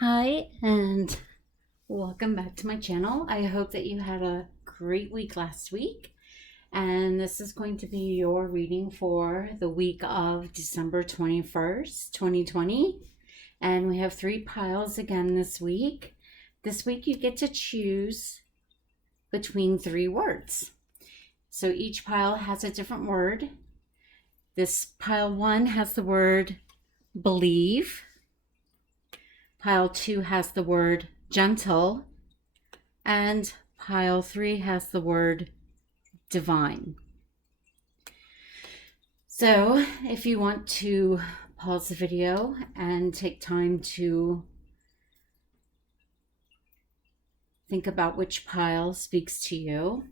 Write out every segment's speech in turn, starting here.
Hi, and welcome back to my channel. I hope that you had a great week last week. And this is going to be your reading for the week of December 21st, 2020. And we have 3 piles again this week. This week you get to choose between 3 words. So each pile has a different word. This pile 1 has the word believe. Pile 2 has the word gentle, and pile 3 has the word divine. So if you want to pause the video and take time to think about which pile speaks to you,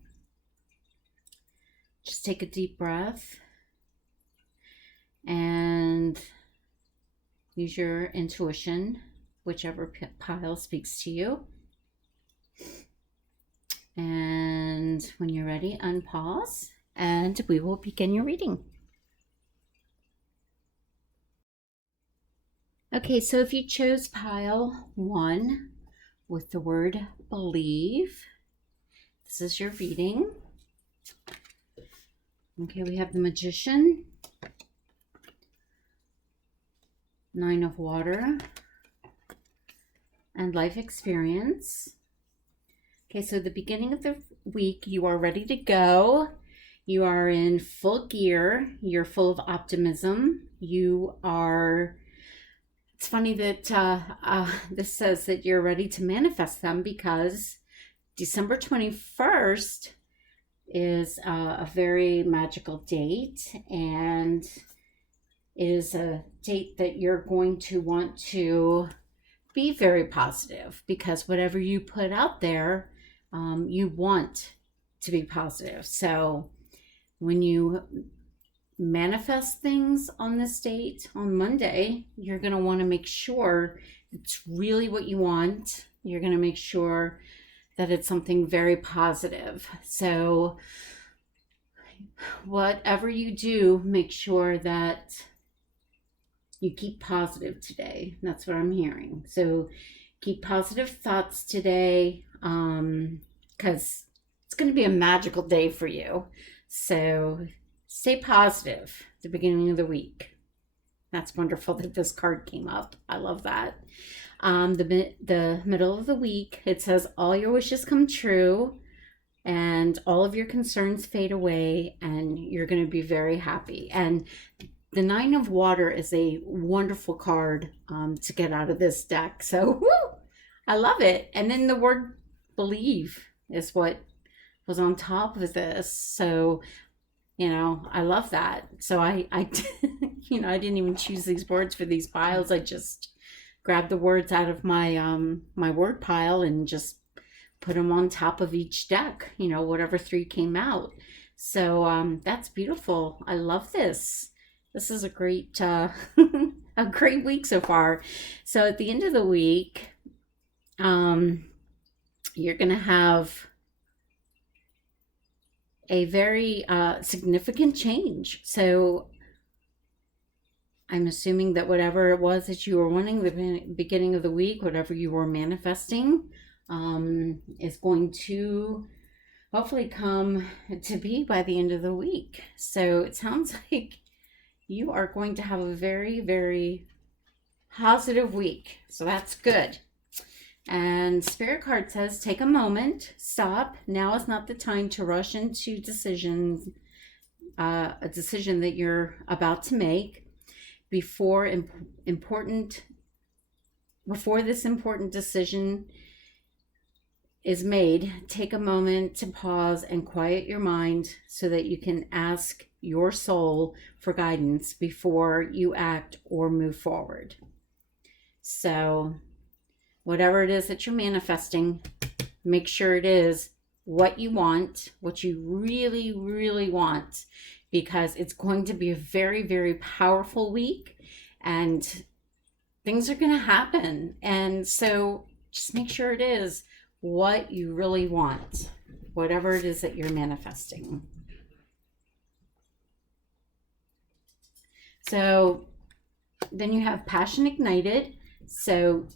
just take a deep breath and use your intuition, whichever pile speaks to you. And when you're ready, unpause and we will begin your reading. Okay, so if you chose pile 1 with the word believe, this is your reading. Okay, we have the Magician, 9 of Water, and life experience. Okay, so the beginning of the week, you are ready to go. You are in full gear. You're full of optimism. It's funny that this says that you're ready to manifest them, because December 21st is a very magical date, and is a date that you're going to want to be very positive, because whatever you put out there, you want to be positive. So when you manifest things on this date, on Monday, you're going to want to make sure it's really what you want. You're going to make sure that it's something very positive. So whatever you do, make sure that you keep positive today. That's what I'm hearing. So keep positive thoughts today, because it's going to be a magical day for you. So stay positive at the beginning of the week. That's wonderful that this card came up. I love that. The middle of the week, it says all your wishes come true and all of your concerns fade away, and you're going to be very happy. And the 9 of Water is a wonderful card to get out of this deck. So I love it. And then the word believe is what was on top of this. So, I love that. So I I didn't even choose these words for these piles. I just grabbed the words out of my my word pile and just put them on top of each deck, whatever 3 came out. So that's beautiful. I love this. This is a great a great week so far. So at the end of the week, you're going to have a very significant change. So I'm assuming that whatever it was that you were wanting the beginning of the week, whatever you were manifesting, is going to hopefully come to be by the end of the week. So it sounds like you are going to have a very, very positive week. So that's good. And Spirit card says, take a moment, stop. Now is not the time to rush into decisions, a decision that you're about to make. Before this important decision is made, take a moment to pause and quiet your mind so that you can ask your soul for guidance before you act or move forward. So whatever it is that you're manifesting, make sure it is what you want, what you really, really want, because it's going to be a very, very powerful week and things are going to happen. And so just make sure it is what you really want, whatever it is that you're manifesting. So then you have passion ignited. So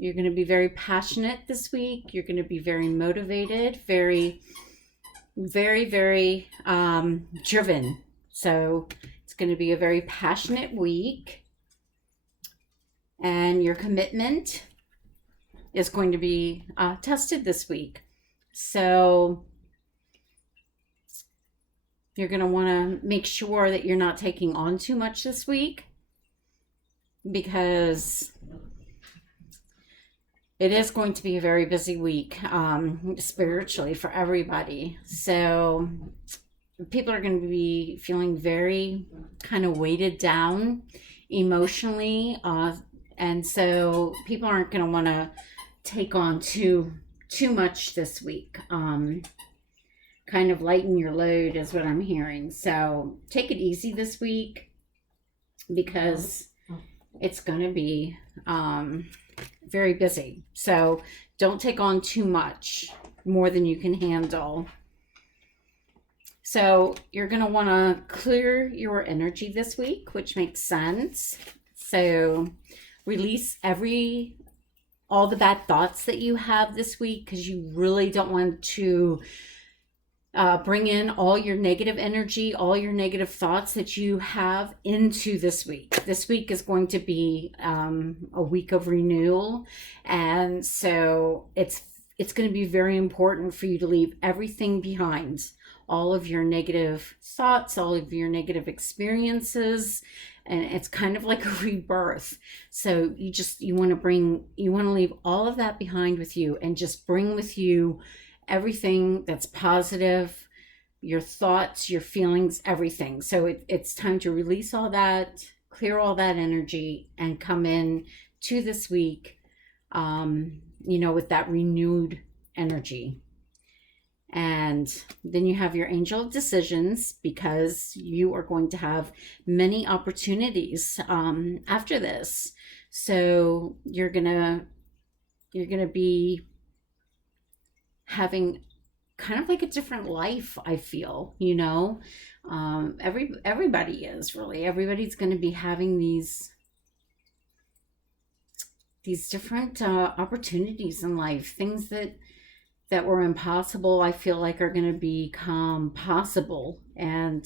You're going to be very passionate this week. You're going to be very motivated, very, very, very driven. So it's going to be a very passionate week. And your commitment is going to be tested this week. So you're going to want to make sure that you're not taking on too much this week, because it is going to be a very busy week spiritually for everybody. So people are going to be feeling very kind of weighted down emotionally. And so people aren't going to want to take on too much this week. Kind of lighten your load is what I'm hearing. So take it easy this week, because it's going to be very busy. So don't take on too much, more than you can handle. So you're going to want to clear your energy this week, which makes sense. So release all the bad thoughts that you have this week, because you really don't want to bring in all your negative energy, all your negative thoughts that you have into this week. This week is going to be a week of renewal. And so it's going to be very important for you to leave everything behind. All of your negative thoughts, all of your negative experiences. And it's kind of like a rebirth. So you want to leave all of that behind with you, and just bring with you everything that's positive, your thoughts, your feelings, everything. So it's time to release all that, clear all that energy, and come in to this week, with that renewed energy. And then you have your angel of decisions, because you are going to have many opportunities after this. So you're gonna be having kind of like a different life, I feel, everybody is really, everybody's going to be having these different opportunities in life. Things that were impossible, I feel like, are going to become possible. And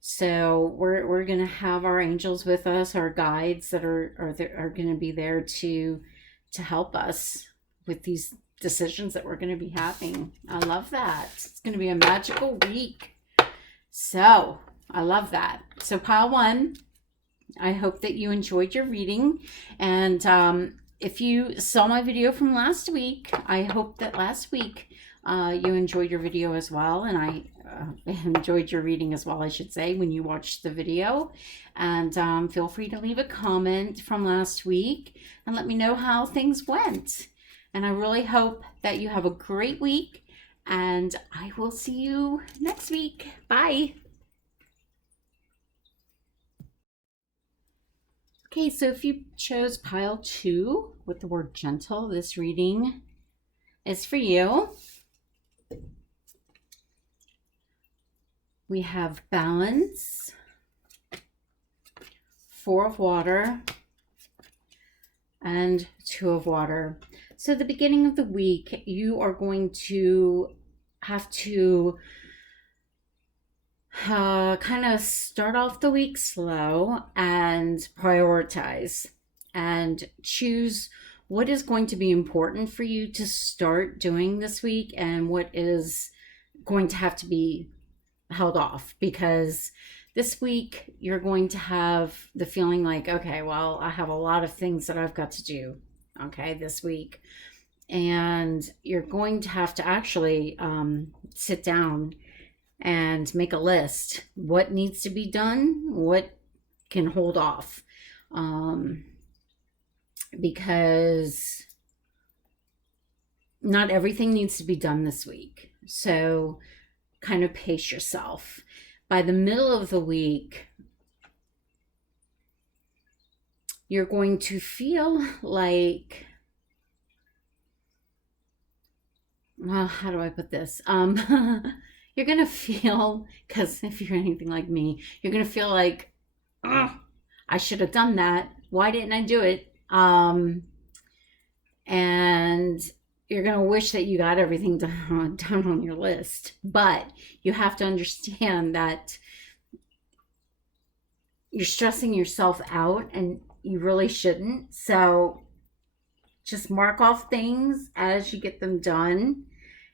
so we're going to have our angels with us, our guides that are going to be there to help us with these decisions that we're going to be having. I love that. It's going to be a magical week. So I love that. So pile one, I hope that you enjoyed your reading. And if you saw my video from last week, I hope that last week you enjoyed your video as well. And I enjoyed your reading as well, I should say, when you watched the video. And feel free to leave a comment from last week and let me know how things went. And I really hope that you have a great week, and I will see you next week. Bye. Okay, so if you chose pile 2 with the word gentle, this reading is for you. We have balance, 4 of water, and 2 of water. So the beginning of the week, you are going to have to kind of start off the week slow and prioritize and choose what is going to be important for you to start doing this week and what is going to have to be held off, because this week you're going to have the feeling like, okay, well, I have a lot of things that I've got to do, okay, this week. And you're going to have to actually sit down and make a list. What needs to be done? What can hold off? Because not everything needs to be done this week. So kind of pace yourself. By the middle of the week, you're going to feel like, well, how do I put this? You're going to feel, because if you're anything like me, you're going to feel like, I should have done that. Why didn't I do it? and you're going to wish that you got everything done on your list. But you have to understand that you're stressing yourself out and you really shouldn't. So just mark off things as you get them done.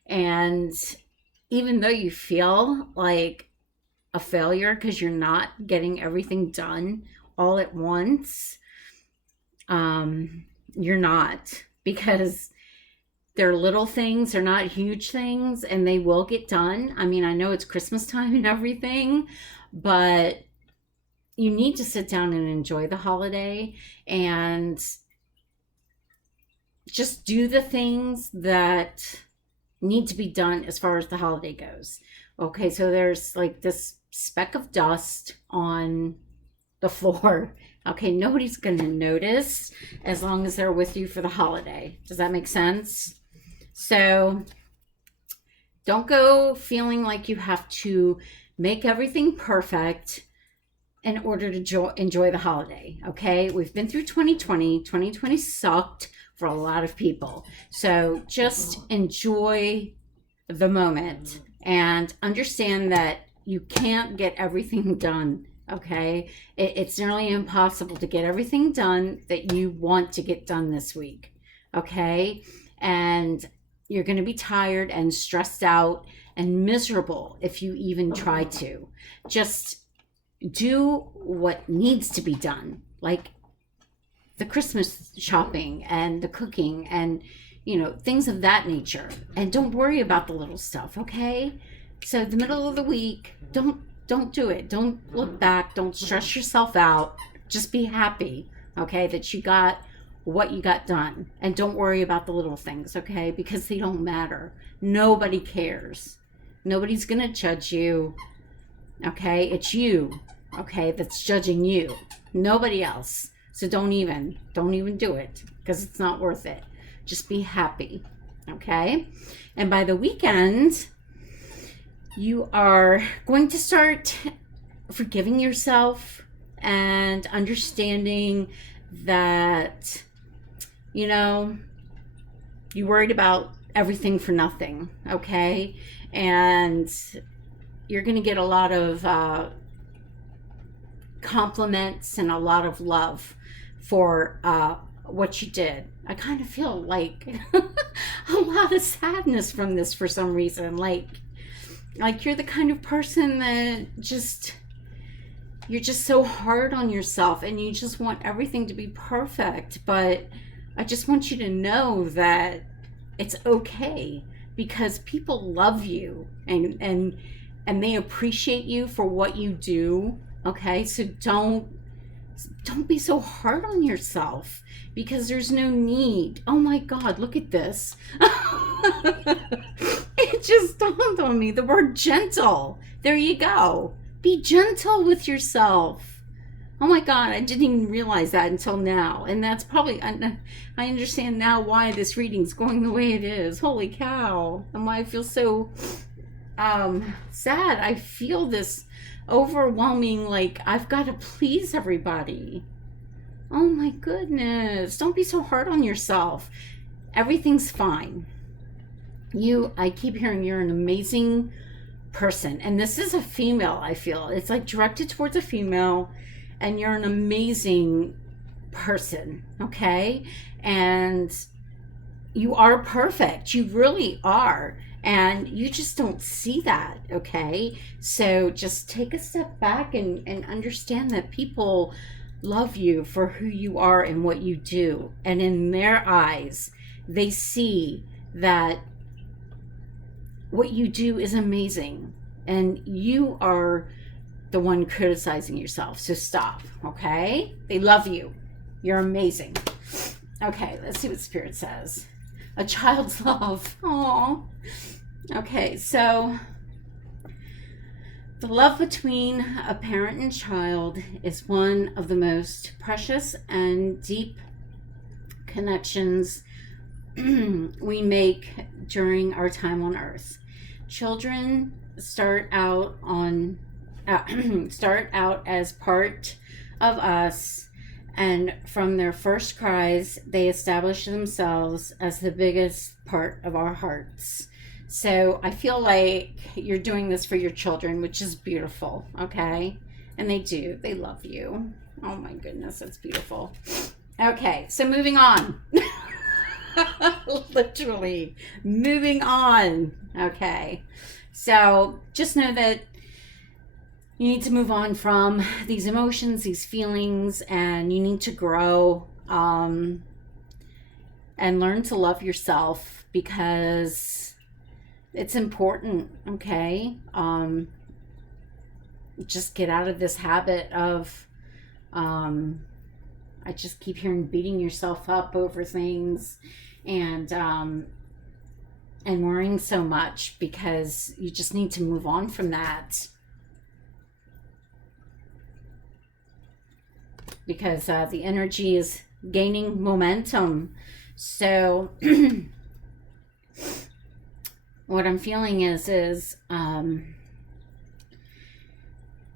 And even though you feel like a failure because you're not getting everything done all at once, you're not, because they're little things, they're not huge things, and they will get done. I mean, I know it's Christmas time and everything, but you need to sit down and enjoy the holiday and just do the things that need to be done as far as the holiday goes. Okay, so there's like this speck of dust on the floor. Okay, nobody's going to notice as long as they're with you for the holiday. Does that make sense? So don't go feeling like you have to make everything perfect in order to enjoy the holiday. Okay, we've been through 2020. 2020 sucked for a lot of people. So just enjoy the moment and understand that you can't get everything done. Okay, it's nearly impossible to get everything done that you want to get done this week. Okay, and you're going to be tired and stressed out and miserable if you even try to. Just do what needs to be done, like the Christmas shopping and the cooking and, you know, things of that nature. And don't worry about the little stuff, okay? So the middle of the week, don't do it. Don't look back. Don't stress yourself out. Just be happy, okay, that you got what you got done. And don't worry about the little things, okay? Because they don't matter. Nobody cares. Nobody's going to judge you, okay? It's you, okay, that's judging you. Nobody else. So don't even do it, because it's not worth it. Just be happy, okay? And by the weekend, you are going to start forgiving yourself and understanding that, you know, you worried about everything for nothing, okay? And you're going to get a lot of compliments and a lot of love for what you did. I kind of feel like a lot of sadness from this for some reason. Like you're the kind of person that you're just so hard on yourself and you just want everything to be perfect. But I just want you to know that it's okay, because people love you and they appreciate you for what you do. Okay, so don't be so hard on yourself, because there's no need. Oh my God, look at this. It just dawned on me, the word gentle. There you go. Be gentle with yourself. Oh my God, I didn't even realize that until now. And that's probably, I understand now why this reading's going the way it is. Holy cow. And why I feel so sad. I feel this overwhelming, like I've got to please everybody. Oh my goodness. Don't be so hard on yourself. Everything's fine. I keep hearing you're an amazing person. And this is a female, I feel. It's like directed towards a female, and you're an amazing person, okay? And you are perfect. You really are. And you just don't see that, okay? So just take a step back and understand that people love you for who you are and what you do. And in their eyes, they see that what you do is amazing. And you are the one criticizing yourself. So stop, okay? They love you. You're amazing. Okay, let's see what Spirit says. A child's love. Aww. Okay, so the love between a parent and child is one of the most precious and deep connections we make during our time on earth. Children start out as part of us, And from their first cries, they establish themselves as the biggest part of our hearts. So I feel like you're doing this for your children, which is beautiful, okay? And they do. They love you. Oh my goodness, that's beautiful. Okay, so moving on. Literally moving on. Okay, so just know that you need to move on from these emotions, these feelings, and you need to grow and learn to love yourself, because it's important. Okay, just get out of this habit of I just keep hearing beating yourself up over things and worrying so much, because you just need to move on from that. Because the energy is gaining momentum. So what I'm feeling is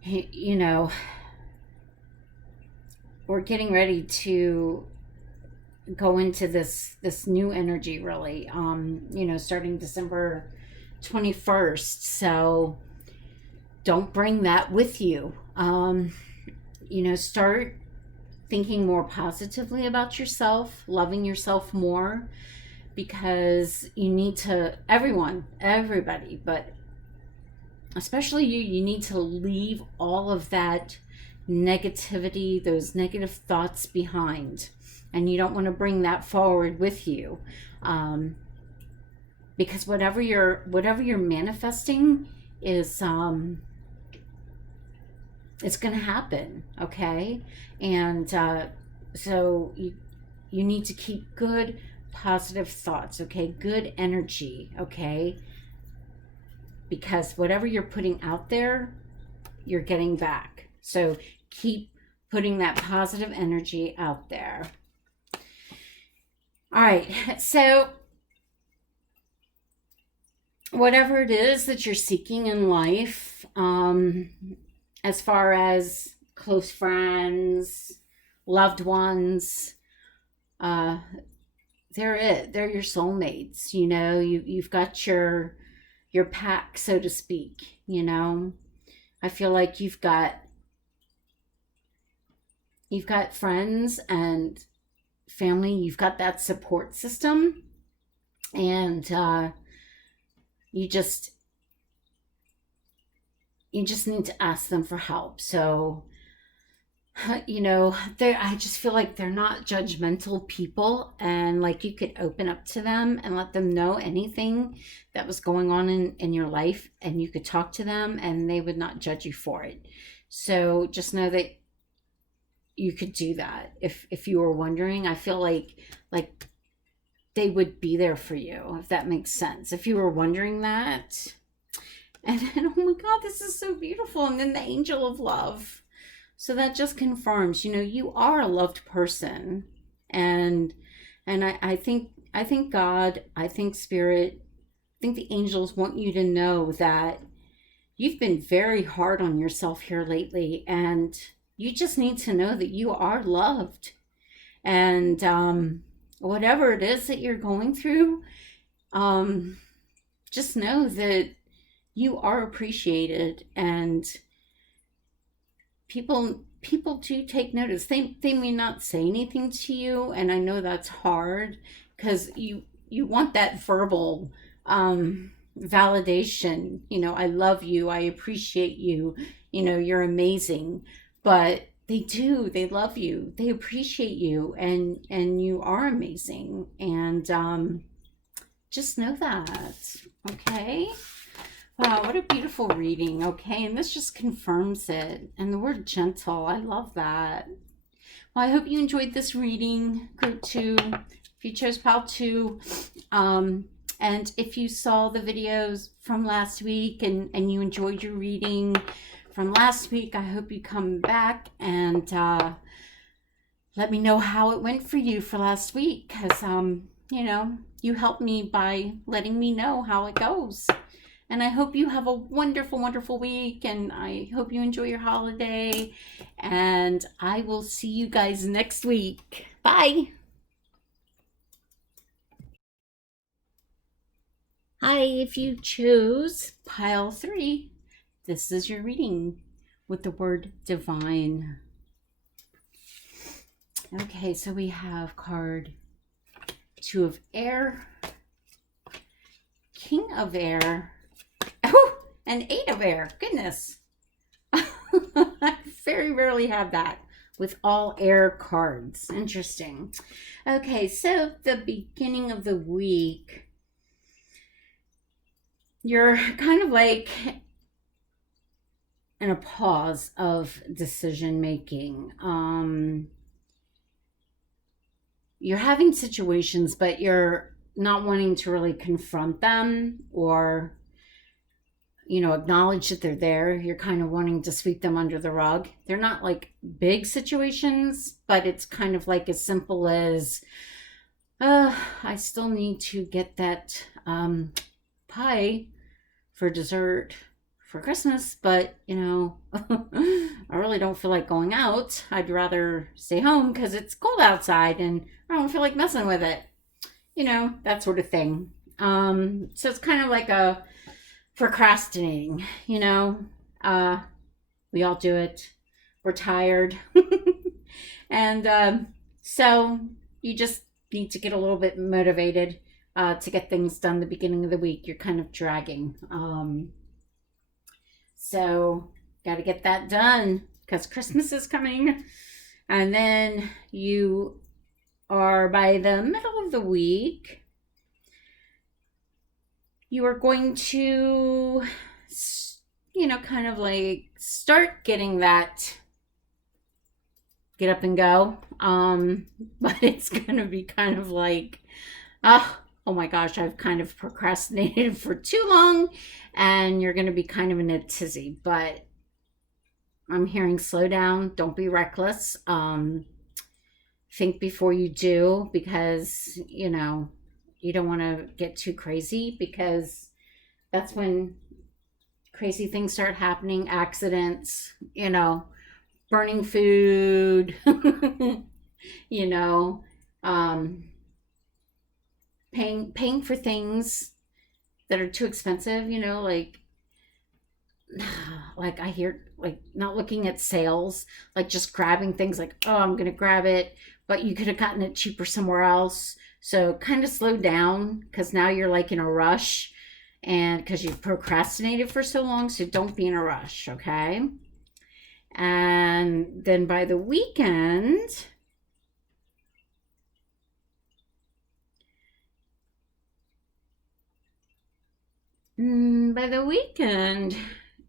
you know, we're getting ready to go into this new energy, really, you know, starting December 21st. So don't bring that with you. You know, start thinking more positively about yourself, loving yourself more, because you need to, everybody, but especially you need to leave all of that negativity, those negative thoughts behind. And you don't want to bring that forward with you. Because whatever you're manifesting is it's going to happen, okay? And so you need to keep good, positive thoughts, okay? Good energy, okay? Because whatever you're putting out there, you're getting back. So keep putting that positive energy out there. All right, so whatever it is that you're seeking in life, as far as close friends, loved ones, they're your soulmates. You know, you've got your pack, so to speak. You know, I feel like you've got friends and family. You've got that support system, and you just need to ask them for help. So, you know, I just feel like they're not judgmental people, and like you could open up to them and let them know anything that was going on in your life, and you could talk to them and they would not judge you for it. So just know that you could do that. If you were wondering, I feel like they would be there for you, if that makes sense. If you were wondering that. And then, oh my God, this is so beautiful. And then the angel of love. So that just confirms, you know, you are a loved person. And I think God, I think Spirit, I think the angels want you to know that you've been very hard on yourself here lately. And you just need to know that you are loved. And whatever it is that you're going through, just know that you are appreciated, and people do take notice. They may not say anything to you, and I know that's hard, because you want that verbal validation. You know, I love you, I appreciate you, you know, you're amazing. But they love you, they appreciate you, and you are amazing. And just know that, okay? Wow, what a beautiful reading, okay? And this just confirms it. And the word gentle, I love that. Well, I hope you enjoyed this reading, Group 2, if you chose Pile 2. And if you saw the videos from last week and you enjoyed your reading from last week, I hope you come back and let me know how it went for you for last week. Because, you know, you helped me by letting me know how it goes. And I hope you have a wonderful, wonderful week. And I hope you enjoy your holiday. And I will see you guys next week. Bye. Hi, if you chose pile 3, this is your reading with the word divine. Okay, so we have card 2 of air, King of air, oh, and 8 of air. Goodness. I very rarely have that with all air cards. Interesting. Okay, so the beginning of the week, you're kind of like in a pause of decision making. You're having situations, but you're not wanting to really confront them or, acknowledge that they're there. You're kind of wanting to sweep them under the rug. They're not like big situations, but it's kind of like as simple as, I still need to get that pie for dessert for Christmas, but I really don't feel like going out. I'd rather stay home because it's cold outside and I don't feel like messing with it. That sort of thing. So it's kind of like a procrastinating, we all do it. We're tired. And so you just need to get a little bit motivated to get things done the beginning of the week. You're kind of dragging. So got to get that done because Christmas is coming. And then you are by the middle of the week, you are going to, kind of like start getting that get up and go. But it's going to be kind of like, oh my gosh, I've kind of procrastinated for too long, and you're going to be kind of in a tizzy. But I'm hearing slow down, don't be reckless. Think before you do, because you don't want to get too crazy, because that's when crazy things start happening. Accidents, burning food, paying for things that are too expensive, like I hear, like not looking at sales, like just grabbing things like, oh, I'm gonna grab it, but you could have gotten it cheaper somewhere else. So kind of slow down, because now you're like in a rush, and because you've procrastinated for so long. So don't be in a rush, okay? And then by the weekend,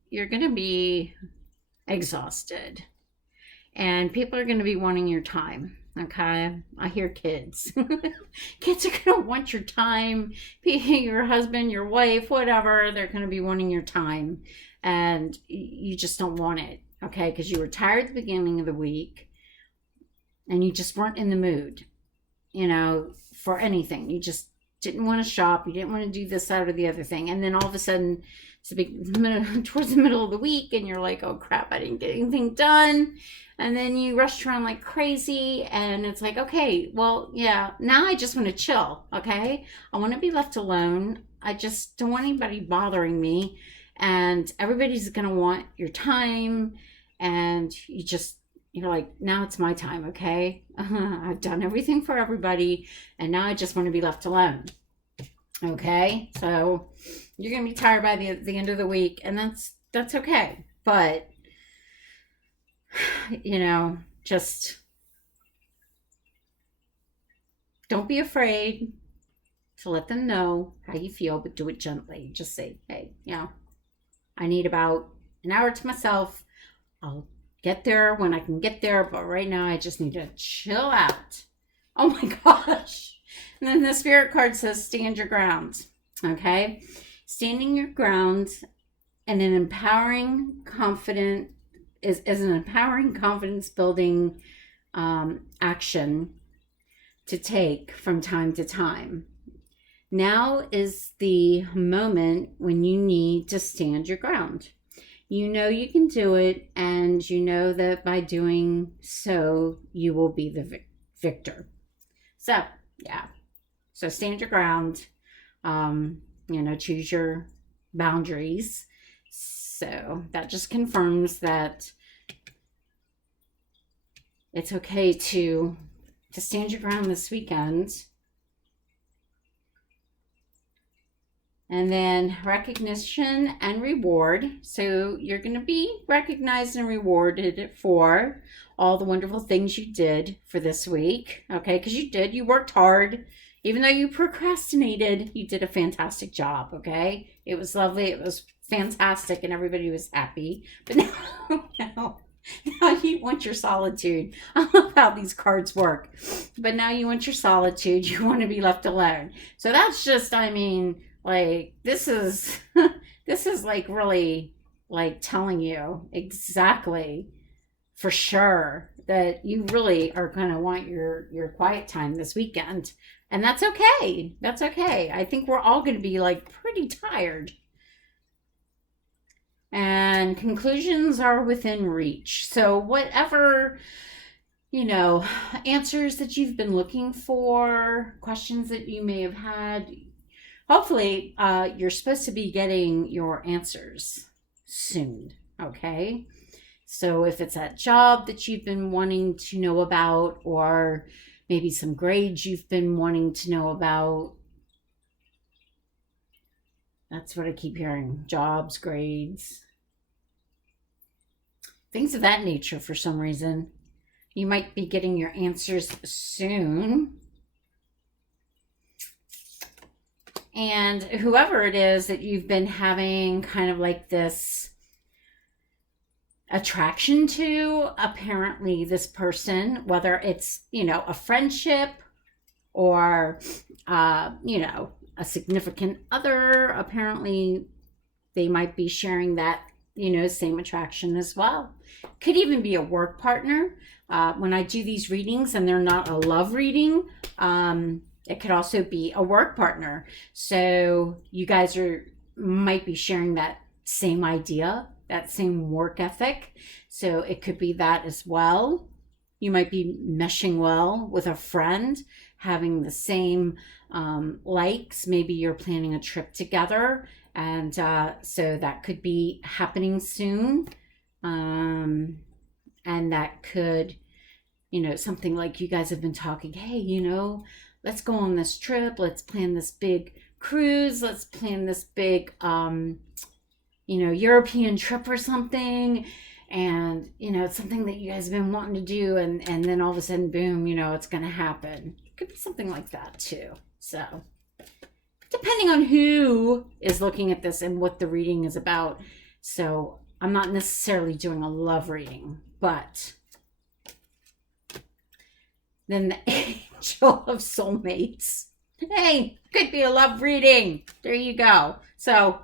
you're going to be exhausted, and people are going to be wanting your time. Okay, I hear kids. Kids are going to want your time. Your husband, your wife, whatever, they're going to be wanting your time, and you just don't want it. Okay, because you were tired at the beginning of the week, and you just weren't in the mood, for anything. You just didn't want to shop. You didn't want to do this, that, or the other thing. And then all of a sudden, towards the middle of the week, and you're like, oh crap, I didn't get anything done. And then you rush around like crazy, and it's like, okay, well, yeah, now I just want to chill, okay? I want to be left alone. I just don't want anybody bothering me, and everybody's going to want your time, and you're like, now it's my time, okay? I've done everything for everybody, and now I just want to be left alone, okay? So you're going to be tired by the end of the week, and that's okay. But just don't be afraid to let them know how you feel, but do it gently. Just say, hey, I need about an hour to myself. I'll get there when I can get there, but right now I just need to chill out. Oh my gosh. And then the spirit card says, stand your ground. Okay? Standing your ground and an empowering, confident is an empowering, confidence building action to take from time to time. Now is the moment when you need to stand your ground. You know you can do it, and you know that by doing so, you will be the victor. So, yeah. So stand your ground. Choose your boundaries. So that just confirms that it's okay to stand your ground this weekend. And then recognition and reward. So you're going to be recognized and rewarded for all the wonderful things you did for this week. Okay, because you worked hard. Even though you procrastinated, you did a fantastic job. Okay, it was lovely. It was fantastic, and everybody was happy. But now you want your solitude. I love how these cards work. But now you want your solitude. You want to be left alone. So that's just, like, this is like really like telling you exactly for sure that you really are going to want your quiet time this weekend. And that's okay. That's okay. I think we're all going to be like pretty tired. And conclusions are within reach. So whatever, answers that you've been looking for, questions that you may have had, hopefully, you're supposed to be getting your answers soon, okay? So if it's that job that you've been wanting to know about, or maybe some grades you've been wanting to know about, that's what I keep hearing, jobs, grades, things of that nature for some reason. You might be getting your answers soon. And whoever it is that you've been having kind of like this attraction to, apparently this person, whether it's, a friendship or, a significant other, apparently they might be sharing that, same attraction as well. Could even be a work partner. When I do these readings and they're not a love reading, it could also be a work partner. So you guys might be sharing that same idea, that same work ethic. So it could be that as well. You might be meshing well with a friend, having the same likes. Maybe you're planning a trip together. And so that could be happening soon. And that could, something like you guys have been talking, hey, let's go on this trip. Let's plan this big cruise. Let's plan this big, European trip or something. And, it's something that you guys have been wanting to do. And then all of a sudden, boom, it's going to happen. It could be something like that too. So depending on who is looking at this and what the reading is about. So I'm not necessarily doing a love reading, but then the Angel of Soulmates. Hey, could be a love reading. There you go. So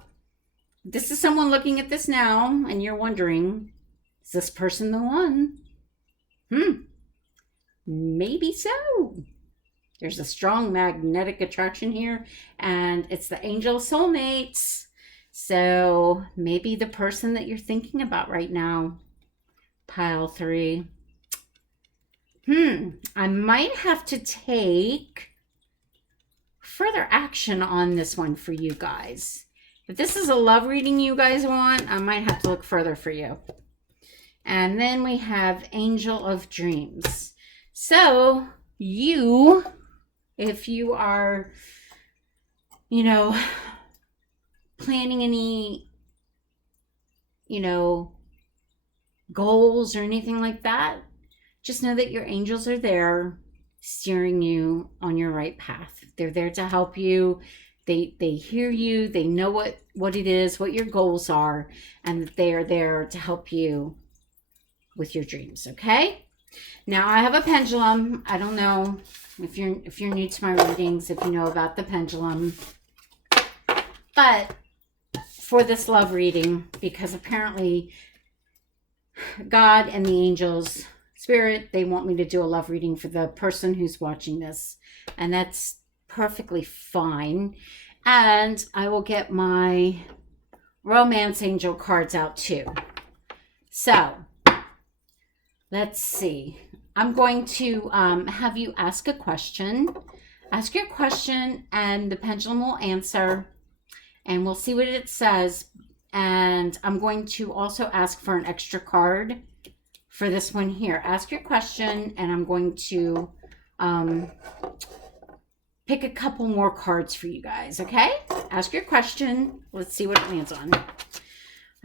this is someone looking at this now, and you're wondering, is this person the one? Maybe so. There's a strong magnetic attraction here, and it's the Angel of Soulmates. So maybe the person that you're thinking about right now. Pile 3. I might have to take further action on this one for you guys. If this is a love reading you guys want, I might have to look further for you. And then we have Angel of Dreams. So you, if you are, planning any, goals or anything like that, just know that your angels are there steering you on your right path. They're there to help you. They hear you. They know what it is, what your goals are, and that they are there to help you with your dreams, okay? Now I have a pendulum. I don't know if you're new to my readings, if you know about the pendulum. But for this love reading, because apparently God and the angels, Spirit, they want me to do a love reading for the person who's watching this. And that's perfectly fine. And I will get my romance angel cards out too. So let's see. I'm going to have you ask a question. Ask your question and the pendulum will answer, and we'll see what it says. And I'm going to also ask for an extra card for this one here. Ask your question, and I'm going to pick a couple more cards for you guys, okay? Ask your question. Let's see what it lands on.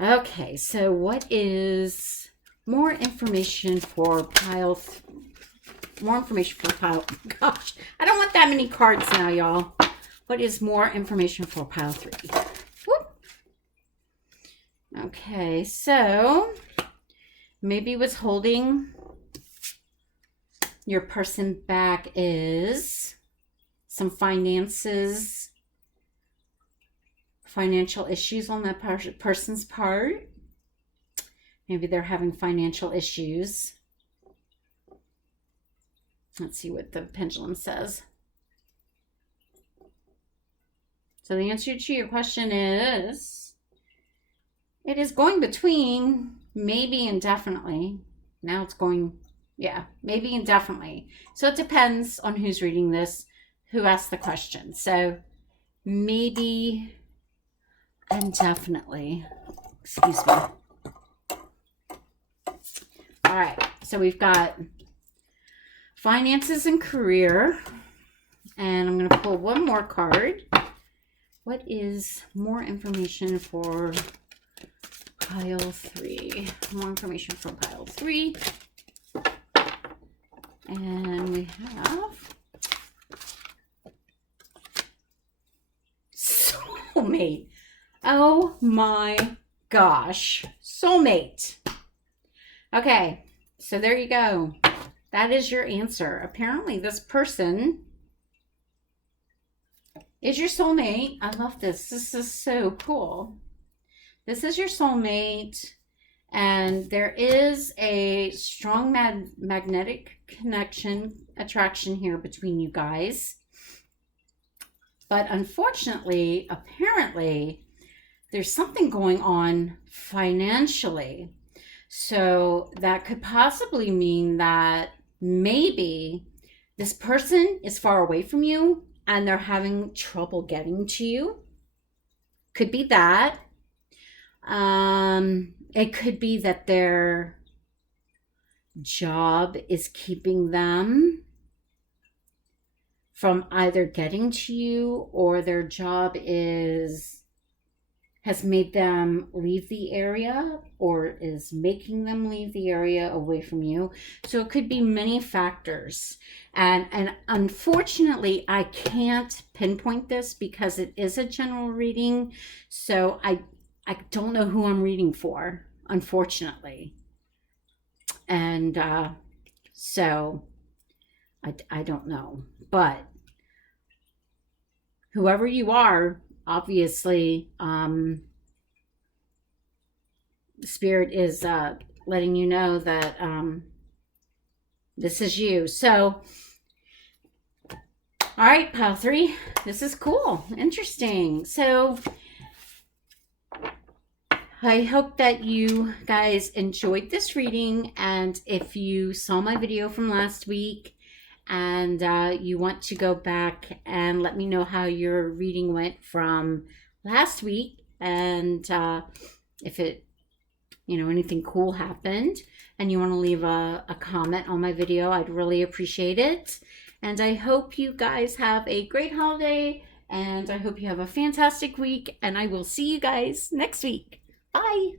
Okay, so what is more information for pile... Gosh, I don't want that many cards now, y'all. What is more information for pile 3? Whoop. Okay, so maybe what's holding your person back is some finances, financial issues on that person's part. Maybe they're having financial issues. Let's see what the pendulum says. So the answer to your question is, it is going between maybe and definitely. Now it's going, yeah, maybe and definitely. So it depends on who's reading this, who asked the question. So maybe and definitely. Excuse me. All right, so we've got finances and career. And I'm going to pull one more card. What is more information for pile 3? More information for pile 3. And we have soulmate. Oh my gosh. Soulmate. Okay, so there you go. That is your answer. Apparently this person is your soulmate. I love this. This is so cool. This is your soulmate. And there is a strong magnetic attraction here between you guys. But unfortunately, apparently, there's something going on financially. So that could possibly mean that maybe this person is far away from you and they're having trouble getting to you. Could be that. It could be that their job is keeping them from either getting to you, or their job has made them leave the area, or is making them leave the area away from you. So it could be many factors. And unfortunately, I can't pinpoint this because it is a general reading. So I don't know who I'm reading for, unfortunately. And so I don't know. But whoever you are, obviously, Spirit is letting you know that this is you. So, all right, pile 3. This is cool. Interesting. So, I hope that you guys enjoyed this reading. And if you saw my video from last week and you want to go back and let me know how your reading went from last week, and if it, anything cool happened, and you want to leave a comment on my video, I'd really appreciate it. And I hope you guys have a great holiday, and I hope you have a fantastic week, and I will see you guys next week. Bye.